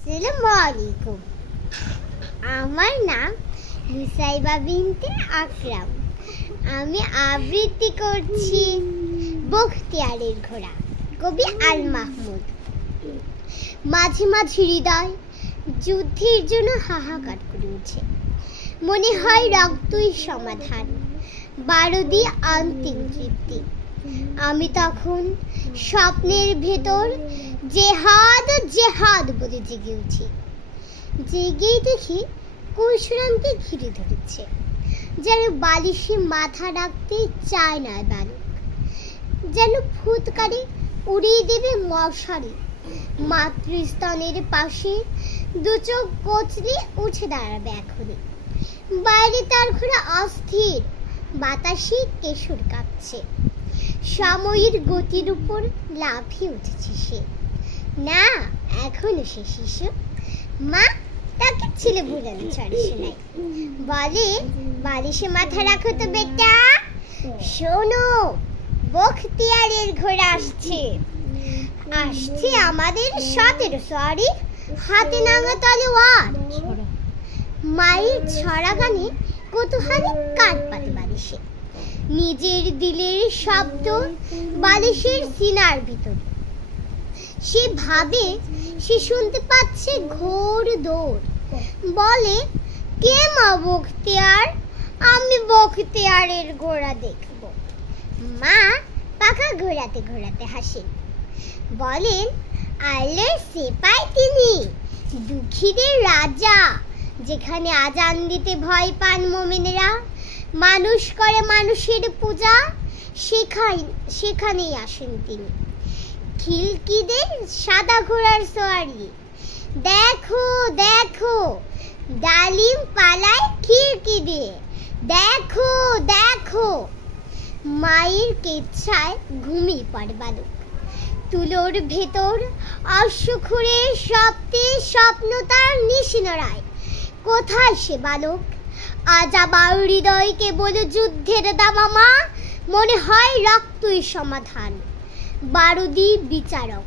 আসসালামু আলাইকুম আমার নাম মুসাইবা বিনতে আকরাম। আমি আবৃত্তি করছি বখতিয়ারের ঘোড়া, কবি আল মাহমুদ। মাঝে মাঝে হৃদয় যুদ্ধের জন্য হাহাকার করে উঠে। মনে হয় রক্তই সমাধান, বারদি অন্তিম তৃপ্তি। আমি তখন স্বপ্নের ভেতর জেহাদ জেহাদ বলে জেগে উঠি। জেগেই দেখি কুলসুরামকে ঘিরে ধরেছে, যেন বালিশে মাথা রাখতে চায় না বালক। যেন ফুৎকারে উড়িয়ে দেবে মশারি। মাতৃস্তনের পাশে দু চোখ কচলে উঠে দাঁড়াবে এখনই। বাইরে তার ঘোড়া অস্থির, বাতাসে কেশর কাঁপছে। সময়ের গতির উপর লাফিয়ে উঠেছে সে। না এখনও সে শিশু। মা তাকে ছেলে ভুলানো চড়ে শোনায় বলে, বালিশে মাথা রাখো তো বেটা। শোনো, বখতিয়ারের ঘোড়া আসছে। আসছে আমাদের সতেরো সরি হাতে নাঙা তলোয়ার মায়ের ছড়া গানে কৌতূহলী কান পাতে বালিশে। নিজের দিলের শব্দ বালিশের সিনার ভিতরে। সে ভাবে, সে শুনতে পাচ্ছে ঘোর দৌড়। বলে, কে মা বখতিয়ার? আমি বখতিয়ারের ঘোড়া দেখব। মা পাখা ঘোরাতে ঘোরাতে হাসেন বলেন আল্লাহর সেপাই তিনি, দুঃখীদের রাজা। যেখানে আজান দিতে ভয় পান মোমেনেরা, মানুষ করে মানুষের পূজা, সেখাই, সেখানেই আসেন তিনি। খিলকিদের সাদা ঘোড়ার সোয়ারি। দেখো দেখো, ডালিম পালায় খিড়কি দিয়ে দেখো দেখো, মায়ের কেচ্ছায় ঘুমিয়ে পড়ে বালক। তুলোর ভেতর অশ্বখুরে শব্দে স্বপ্ন তার নিশিনরায় কোথায় সে বালক? আজ আবার হৃদয় কেবল যুদ্ধের দামামা, মনে হয় রক্তই সমাধান। বারুদি বিচারক।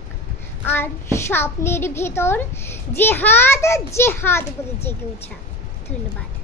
আর স্বপ্নের ভেতর জেহাদ জেহাদ বলে জেগে ওঠা। ধন্যবাদ।